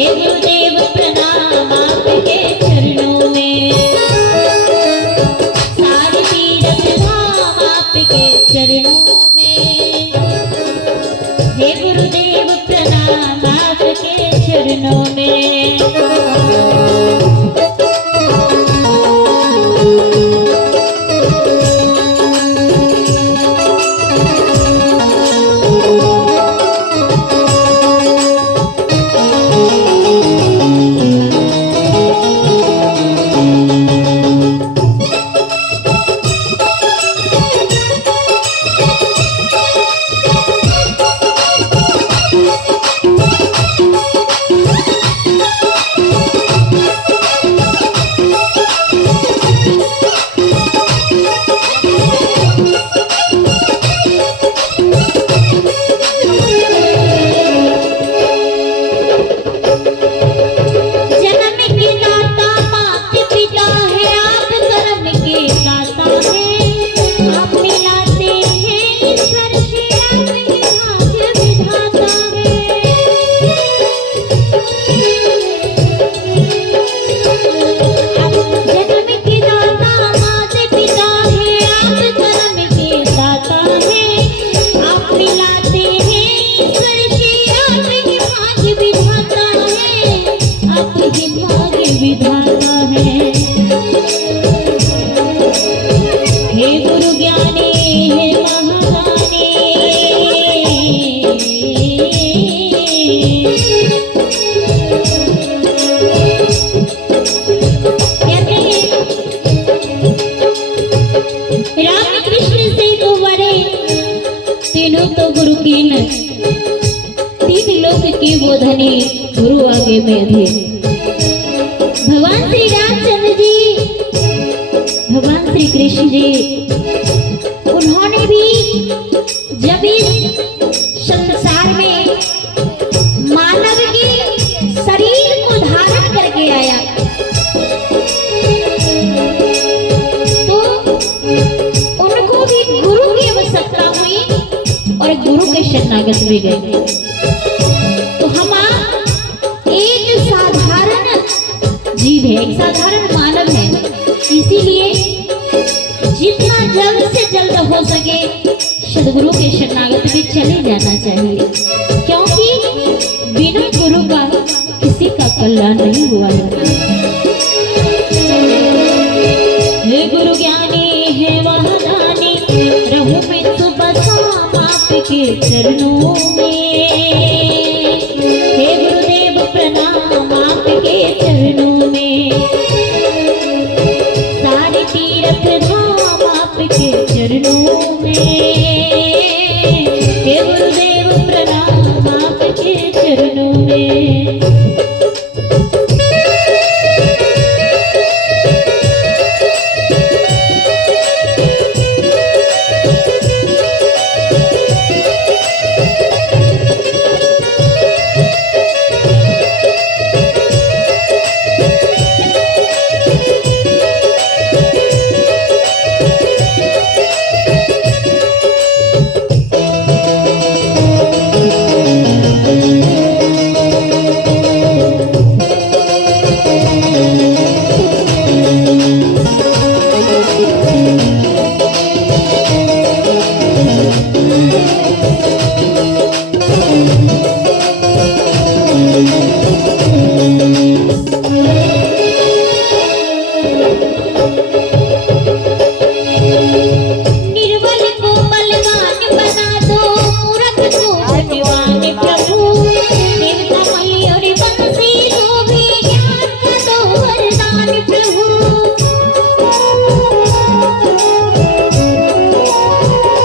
हे गुरुदेव प्रणाम आपके चरणों में, सारे तीरथ धाम आपके चरणों में। हे गुरुदेव प्रणाम आपके चरणों में। विधाता है हे गुरु ज्ञानी हे महादानी, कहते हैं राम कृष्ण से तो वरे तीनों तो गुरु की न, तीन लोक की वो धनी गुरु आगे में थे। भगवान श्री रामचंद्र जी, भगवान श्री कृष्ण जी, उन्होंने भी जब इस संसार में मानव के शरीर को धारण करके आया तो उनको भी गुरु की आवश्यकता हुई और गुरु के शरणागत भी गए। तो हम एक साधारण जीव है, एक साधारण मानव है, इसीलिए जितना जल्द से जल्द हो सके सदगुरु के शरणागत में चले जाना चाहिए, क्योंकि बिना गुरु का किसी का कल्याण नहीं हुआ है। हे गुरु ज्ञानी हे वरदानी, रहूं मैं सुबह शाम आपके चरणों में। हे गुरुदेव प्रणाम आपके चरणों में, सारे तीर्थ धाम आपके चरणों में। हे गुरुदेव प्रणाम आपके चरणों में।